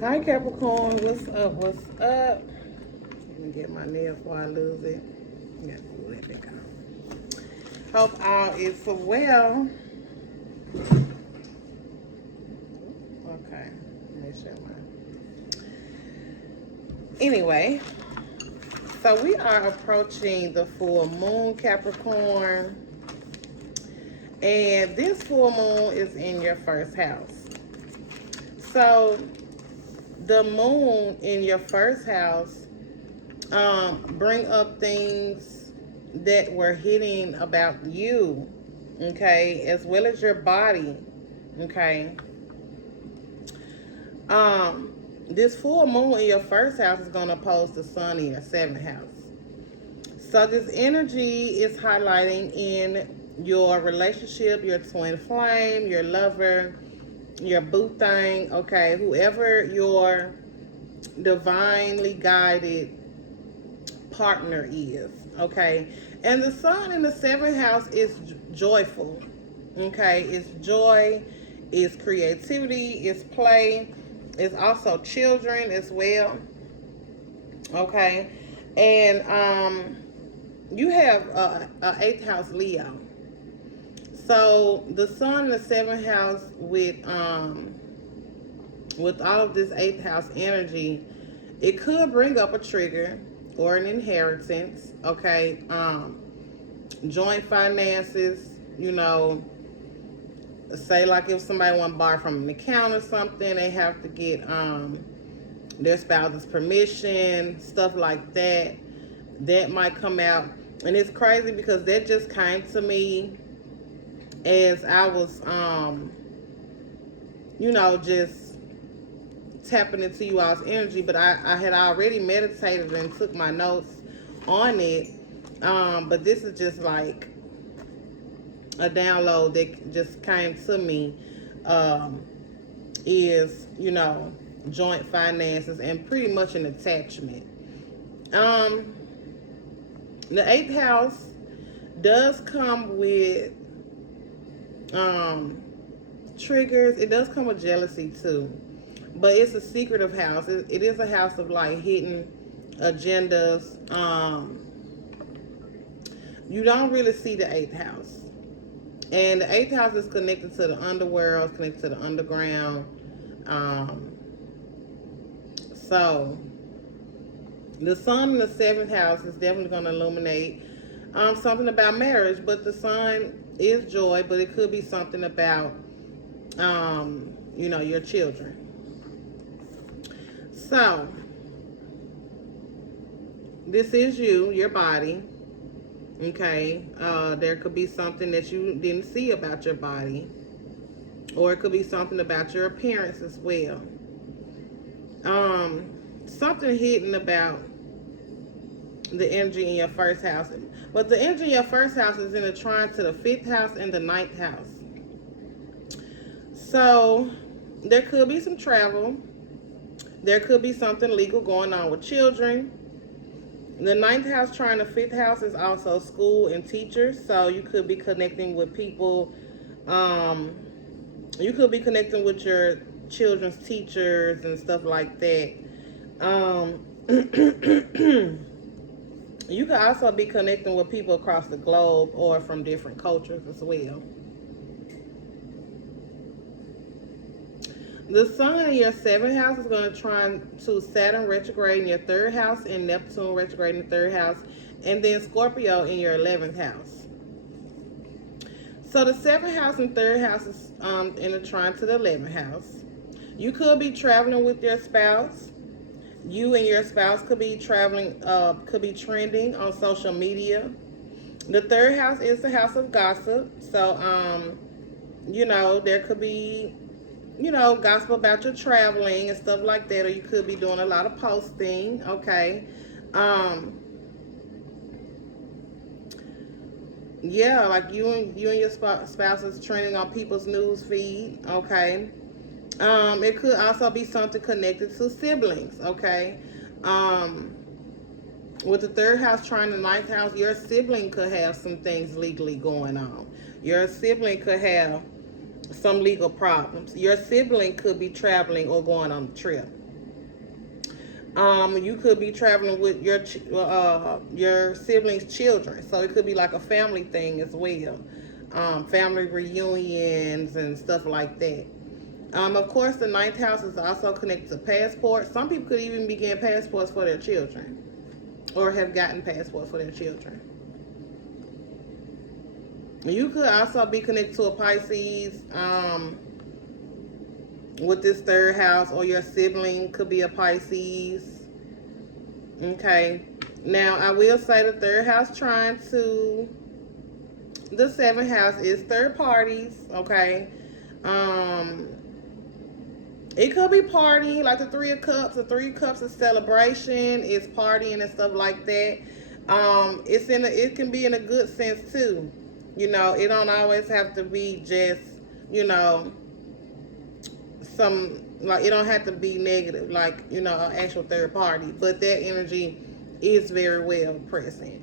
Hi Capricorn, what's up? What's up? Let me get my nail before I lose it. Yeah, let it go. Hope all is well. Okay, make sure my. Anyway, so we are approaching the full moon, Capricorn, and this full moon is in your first house. So the moon in your first house bring up things that were hidden about you, okay, as well as your body, okay. This full moon in your first house is going to oppose the sun in your seventh house. So this energy is highlighting in your relationship, your twin flame, your lover, your boo thing, okay, whoever your divinely guided partner is, okay. And the sun in the seventh house is joyful, okay. It's joy, it's creativity, it's play, it's also children as well, okay. And you have a eighth house Leo. So the sun in the seventh house with all of this eighth house energy, it could bring up a trigger or an inheritance, okay. Joint finances, you know, say like if somebody want to borrow from an account or something, they have to get their spouse's permission, stuff like that. That might come out. And it's crazy because that just came to me as I was you know, just tapping into you all's energy, but I had already meditated and took my notes on it. But this is just like a download that just came to me. Is, you know, joint finances and pretty much an attachment. The eighth house does come with triggers. It does come with jealousy too, but it's a secretive house. It is a house of like hidden agendas. You don't really see the eighth house, and the eighth house is connected to the underworld, connected to the underground. So the sun in the seventh house is definitely going to illuminate something about marriage, but the sun is joy, but it could be something about you know, your children. So this is you, your body, okay. There could be something that you didn't see about your body, or it could be something about your appearance as well. Something hidden about the energy in your first house, but the energy in your first house is in a trine to the fifth house and the ninth house. So there could be some travel. There could be something legal going on with children. The ninth house trying the fifth house is also school and teachers. So you could be connecting with people. You could be connecting with your children's teachers and stuff like that. You could also be connecting with people across the globe or from different cultures as well. The sun in your seventh house is going to try to Saturn retrograde in your third house and Neptune retrograde in the third house, and then Scorpio in your 11th house. So the seventh house and third house is in a trine to the 11th house. You could be traveling with your spouse. You and your spouse could be traveling, could be trending on social media. The third house is the house of gossip. So, you know, there could be, you know, gossip about your traveling and stuff like that, or you could be doing a lot of posting, okay. Yeah, like you and your spouse is trending on people's news feed, okay. It could also be something connected to siblings, okay. With the third house trying the ninth house, your sibling could have some things legally going on. Your sibling could have some legal problems. Your sibling could be traveling or going on a trip. You could be traveling with your siblings' children, so it could be like a family thing as well, family reunions and stuff like that. Of course, the ninth house is also connected to passports. Some people could even be getting passports for their children, or have gotten passports for their children. You could also be connected to a Pisces with this third house, or your sibling could be a Pisces. Okay. Now, I will say the third house trying to the seventh house is third parties. Okay. It could be partying, like the Three of Cups. The Three of Cups is celebration, it's partying and stuff like that. It can be in a good sense too. You know, it don't always have to be just, you know, it don't have to be negative, like, you know, an actual third party. But that energy is very well present.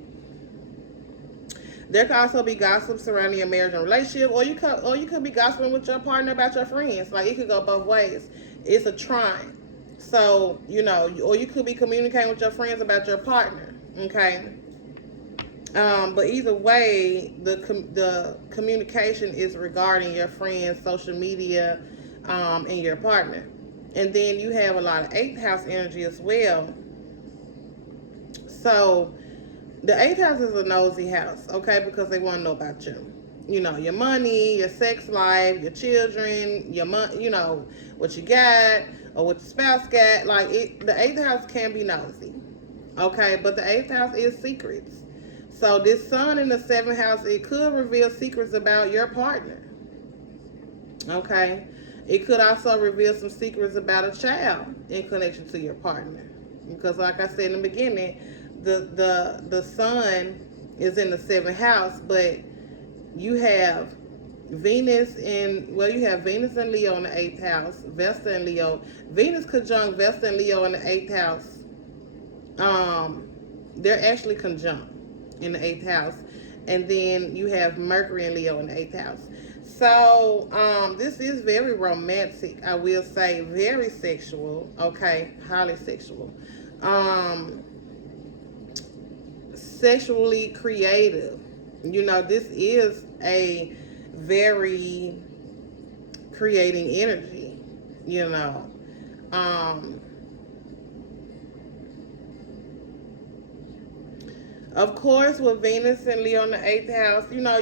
There could also be gossip surrounding your marriage and relationship, or you could be gossiping with your partner about your friends. Like, it could go both ways. It's a trine. So, you know, or you could be communicating with your friends about your partner. Okay. But either way, the communication is regarding your friends, social media, and your partner. And then you have a lot of eighth house energy as well. So the eighth house is a nosy house, okay, because they want to know about you. You know, your money, your sex life, your children, you know, what you got or what your spouse got. Like, the eighth house can be nosy, okay, but the eighth house is secrets. So this sun in the seventh house, it could reveal secrets about your partner, okay. It could also reveal some secrets about a child in connection to your partner, because like I said in the beginning, the sun is in the seventh house, but you have Venus and Leo in the eighth house, Vesta and Leo. Venus conjunct Vesta and Leo in the eighth house. They're actually conjunct in the eighth house. And then you have Mercury and Leo in the eighth house. So, this is very romantic, I will say, very sexual, okay, highly sexual. Sexually creative. You know, this is a very creating energy, you know. Of course, with Venus and Leo in the eighth house, you know,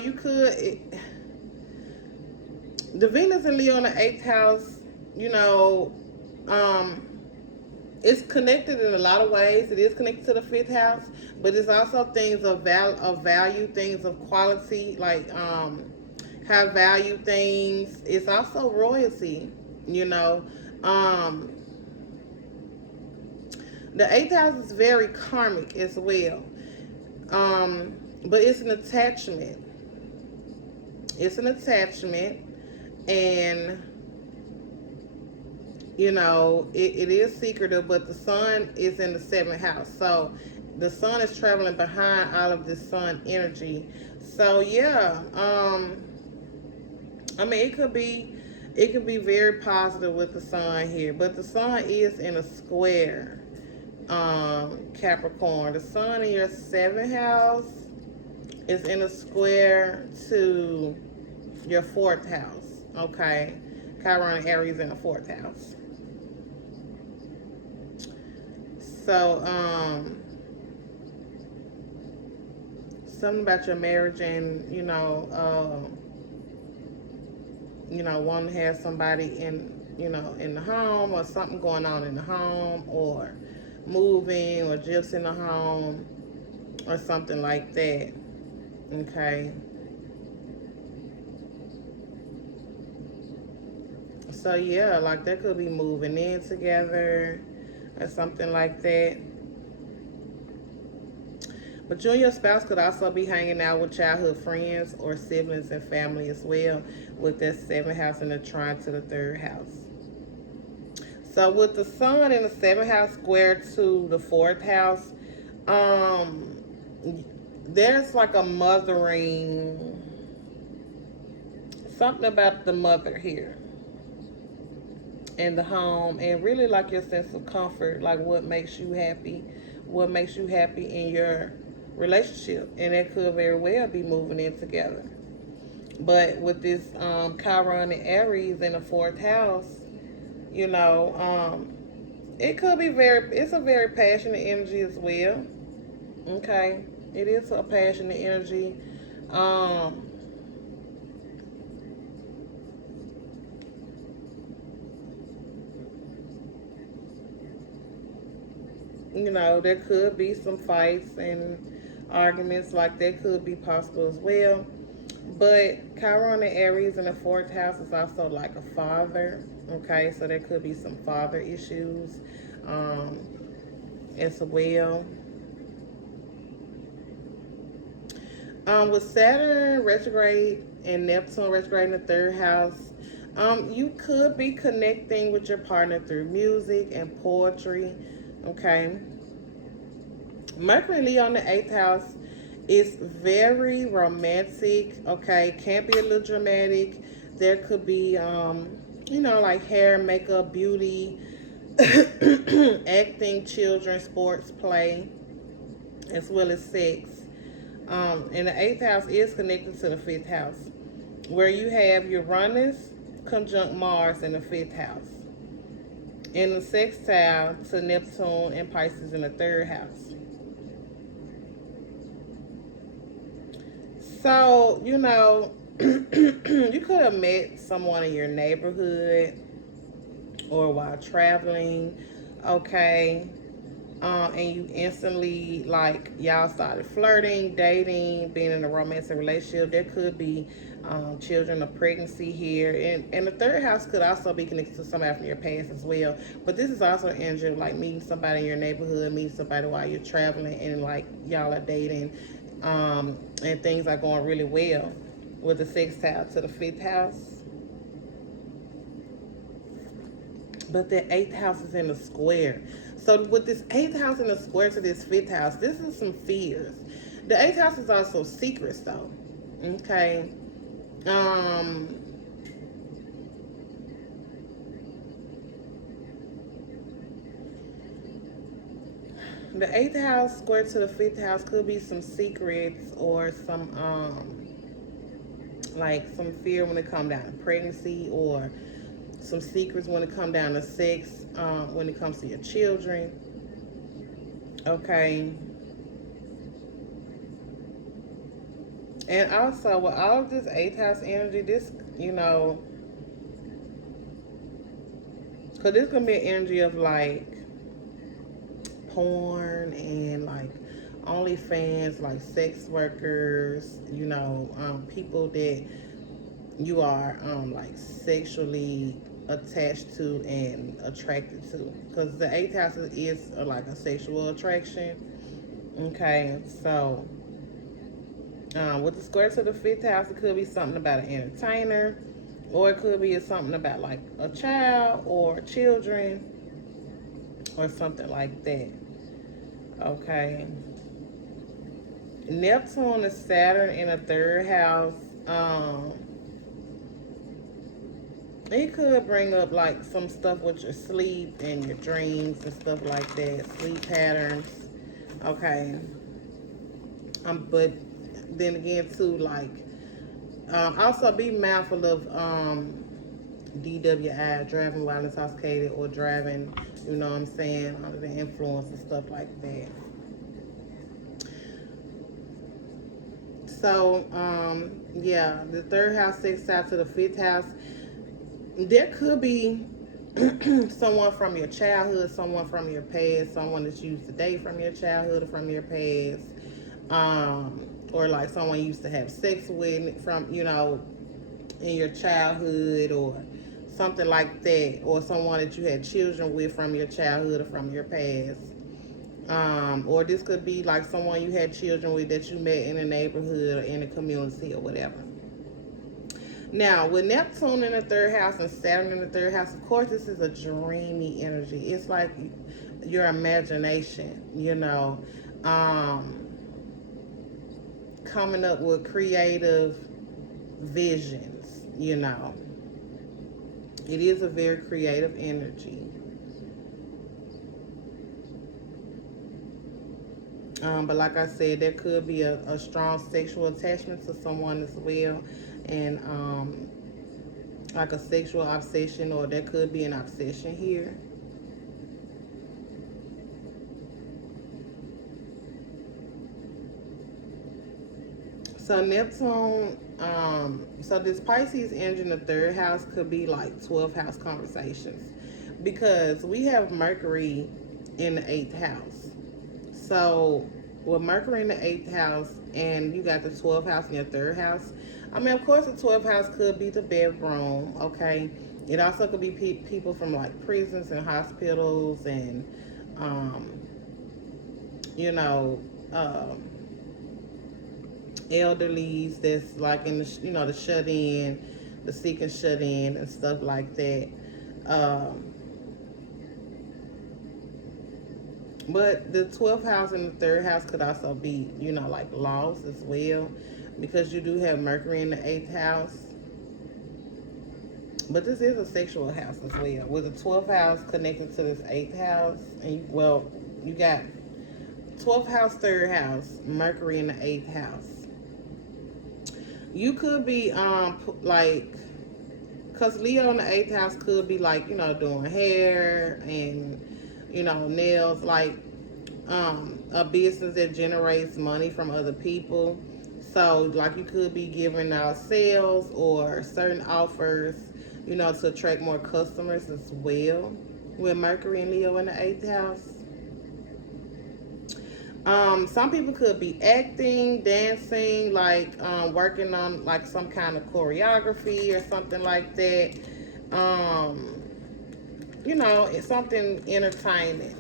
the Venus and Leo in the eighth house, you know, it's connected in a lot of ways. It is connected to the fifth house, but it's also things of value, things of quality, like high value things. It's also royalty, you know. The eighth house is very karmic as well, but it's an attachment. It's an attachment, and you know, it is secretive, but the sun is in the seventh house. So the sun is traveling behind all of this sun energy. So yeah, I mean, it could be very positive with the sun here, but the sun is in a square, Capricorn. The sun in your seventh house is in a square to your fourth house, okay? Chiron and Aries in the fourth house. So, something about your marriage and, you know, wanting to have somebody in the home, or something going on in the home, or moving, or just in the home, or something like that, okay? So yeah, like that could be moving in together or something like that. But you and your spouse could also be hanging out with childhood friends or siblings and family as well, with that seventh house and the trine to the third house. So with the sun in the seventh house square to the fourth house, there's like a mothering, something about the mother here. in the home, and really like your sense of comfort, like what makes you happy in your relationship, and it could very well be moving in together. But with this Chiron and Aries in the fourth house, you know, it could be it's a very passionate energy as well. Okay, it is a passionate energy. Um, there could be some fights and arguments, like that could be possible as well. But Chiron and Aries in the fourth house is also like a father. Okay, so there could be some father issues um, as well. With Saturn retrograde and Neptune retrograde in the third house, you could be connecting with your partner through music and poetry. Okay. Mercury Leo in the eighth house is very romantic. Okay. Can be a little dramatic. There could be, like hair, makeup, beauty, acting, children, sports, play, as well as sex. And the eighth house is connected to the fifth house, where you have Uranus conjunct Mars in the fifth house, and the sextile to Neptune and Pisces in the third house. So, you could have met someone in your neighborhood or while traveling, okay? And you instantly, like, y'all started flirting, dating, being in a romantic relationship. There could be children of pregnancy here, and the third house could also be connected to somebody from your past as well. But this is also an energy of like meeting somebody in your neighborhood, meeting somebody while you're traveling, and like y'all are dating, and things are going really well with the sextile to the fifth house. But the eighth house is in the square. So with this eighth house in the square to this fifth house, this is some fears. The eighth house is also secrets, though. Okay. Um. The eighth house square to the fifth house could be some secrets or some like some fear when it comes down to pregnancy, or some secrets when it comes down to sex, when it comes to your children. Okay. And also with all of this eighth house energy, this, because this going to be an energy of like porn and like OnlyFans, like sex workers, people that you are like sexually attached to and attracted to, because the eighth house is like a sexual attraction. Okay, so with the square to the fifth house, it could be something about an entertainer, or it could be something about like a child or children or something like that. Okay. Neptune and Saturn in the third house. It could bring up like some stuff with your sleep and your dreams and stuff like that, sleep patterns. Okay. But then again, too, like, also be mindful of DWI, driving while intoxicated, or driving, under the influence and stuff like that. So, yeah, the third house, sixth house to the fifth house. There could be someone from your childhood, someone from your past, someone that you used to date from your childhood or from your past, or like someone you used to have sex with from, in your childhood, or something like that, or someone that you had children with from your childhood or from your past. Or this could be like someone you had children with that you met in a neighborhood or in a community or whatever. Now, with Neptune in the third house and Saturn in the third house, of course, this is a dreamy energy. It's like your imagination, coming up with creative visions, It is a very creative energy. But like I said, there could be a strong sexual attachment to someone as well. And like a sexual obsession, or there could be an obsession here. So Neptune, so this Pisces energy in the third house could be like 12th house conversations, because we have Mercury in the eighth house. So with Mercury in the eighth house and you got the 12th house in your third house, I mean, of course, the 12th house could be the bedroom, okay? It also could be people from like prisons and hospitals and, um, you know, elderlies that's like in the, the shut in, the sick and shut in and stuff like that. Um, but the 12th house and the third house could also be, like loss as well, because you do have Mercury in the eighth house. But this is a sexual house as well, with the 12th house connected to this eighth house. And you got 12th house, third house, Mercury in the eighth house. You could be like, because Leo in the eighth house could be like, doing hair and nails, like a business that generates money from other people. So like you could be giving out sales or certain offers, to attract more customers as well, with Mercury and Leo in the eighth house. Some people could be acting, dancing, like working on like some kind of choreography or something like that. It's something entertaining.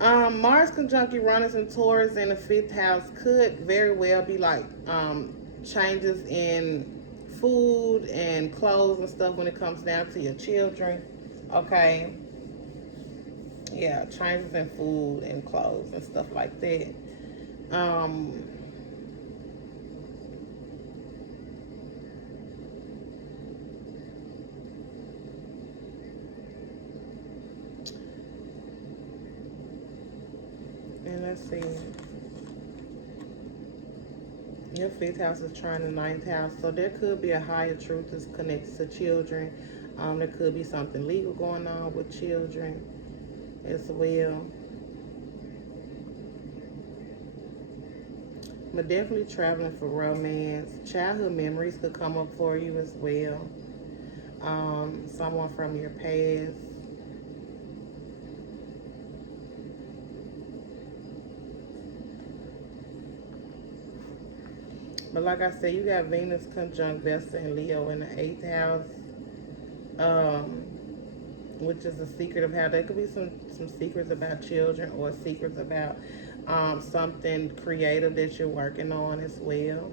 Mars conjunct Uranus and Taurus in the fifth house could very well be like changes in food and clothes and stuff when it comes down to your children. Okay. Yeah, changes in food and clothes and stuff like that. And let's see. Your fifth house is trying the ninth house, so there could be a higher truth that's connected to children. There could be something legal going on with children as well. But definitely traveling for romance. Childhood memories could come up for you as well. Someone from your past. But like I said, you got Venus conjunct Vesta and Leo in the eighth house. Which is the secret of how there could be some secrets about children, or secrets about something creative that you're working on as well.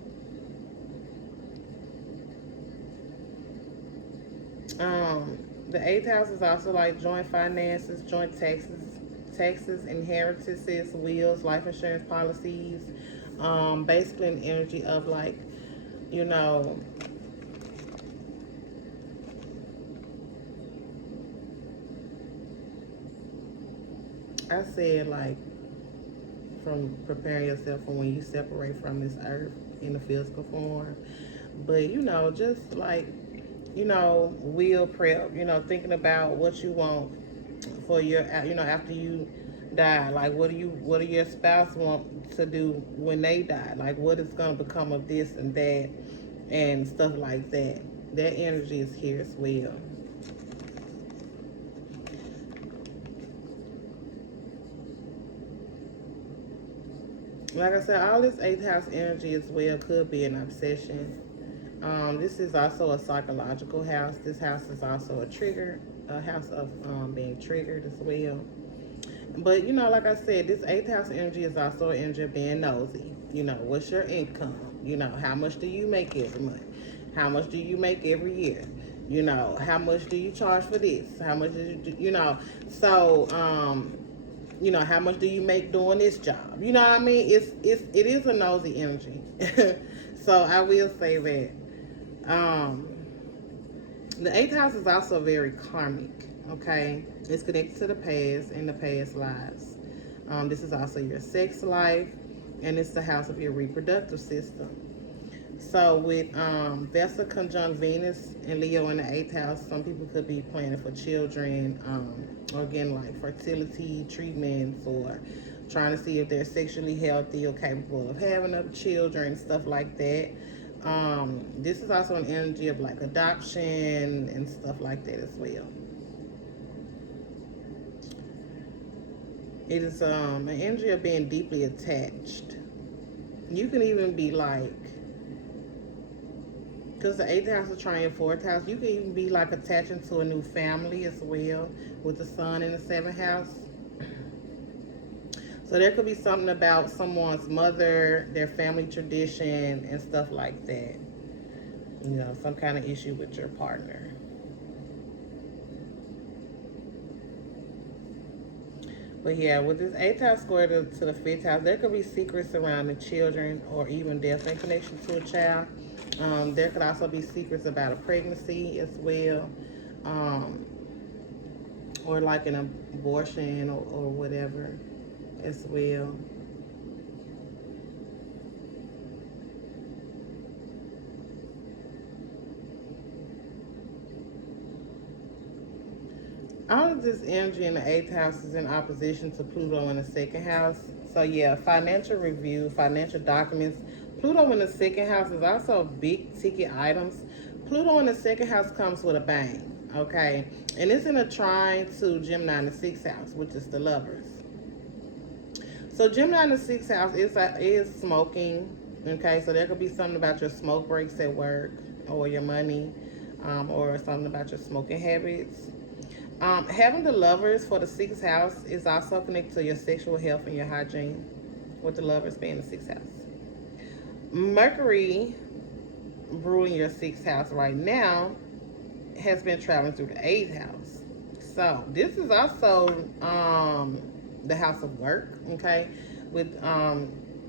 The eighth house is also like joint finances, joint taxes, inheritances, wills, life insurance policies. Basically an energy of like, I said like from preparing yourself for when you separate from this earth in the physical form. But just like, will prep, thinking about what you want for your, after you die. Like what do your spouse want to do when they die? Like what is gonna become of this and that and stuff like that. That energy is here as well. Like I said, all this eighth house energy as well could be an obsession. This is also a psychological house. This house is also a house of being triggered as well. But like I said, this eighth house energy is also an energy of being nosy. What's your income? How much do you make every month? How much do you make every year? How much do you charge for this? How much do So, how much do you make doing this job? You know what I mean? It is a nosy energy. So I will say that the eighth house is also very karmic. Okay, it's connected to the past and the past lives. This is also your sex life, and it's the house of your reproductive system. So with Vesta conjunct Venus and Leo in the eighth house, some people could be planning for children, or again like fertility treatments, or trying to see if they're sexually healthy or capable of having other children, stuff like that. This is also an energy of like adoption and stuff like that as well. It is an energy of being deeply attached. You can even be like, because the eighth house is trying fourth house, you can even be like attaching to a new family as well with the sun in the seventh house. So there could be something about someone's mother, their family tradition, and stuff like that. You know, some kind of issue with your partner. But yeah, with this eighth house square to the fifth house, there could be secrets surrounding children or even death in connection to a child. There could also be secrets about a pregnancy as well, or like an abortion or whatever as well. All of this energy in the eighth house is in opposition to Pluto in the second house. So yeah, financial review, financial documents. Pluto in the second house is also big ticket items. Pluto in the second house comes with a bang, okay? And it's in a trine to Gemini in the sixth house, which is the lovers. So Gemini in the sixth house is smoking, okay? So there could be something about your smoke breaks at work or your money, or something about your smoking habits. Having the lovers for the sixth house is also connected to your sexual health and your hygiene, with the lovers being the sixth house. Mercury, ruling your sixth house right now, has been traveling through the eighth house. So this is also the house of work, okay, with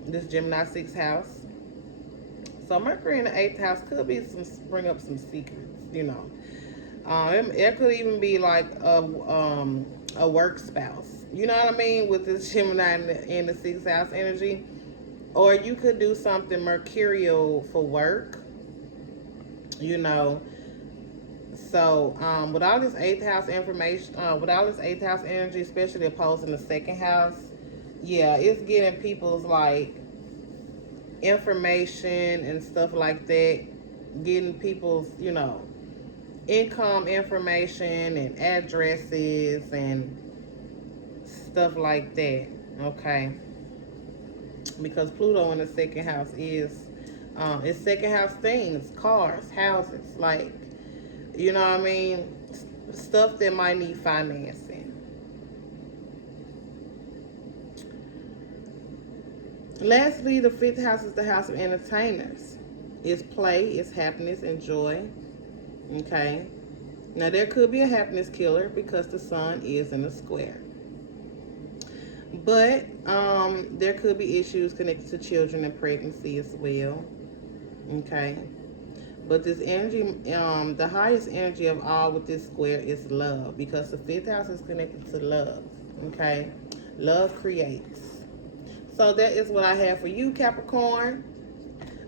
this Gemini sixth house. So Mercury in the eighth house could be bring up some secrets, you know. It could even be like a work spouse. You know what I mean? With this Gemini in the sixth house energy. Or you could do something mercurial for work. You know. So with all this eighth house information, with all this eighth house energy, especially opposed in the second house, yeah, it's getting people's like information and stuff like that. Getting people's, you know, income information and addresses and stuff like that, okay? Because Pluto in the second house is it's second house things, cars, houses, like, you know what I mean, stuff that might need financing. Lastly, the fifth house is the house of entertainers. It's play, it's happiness and joy. Okay, now there could be a happiness killer because the sun is in a square, but there could be issues connected to children and pregnancy as well. Okay, but this energy, the highest energy of all with this square is love, because the fifth house is connected to love. Okay, love creates. So that is what I have for you, Capricorn.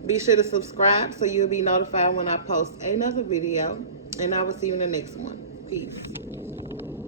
Be sure to subscribe so you'll be notified when I post another video. And I will see you in the next one. Peace.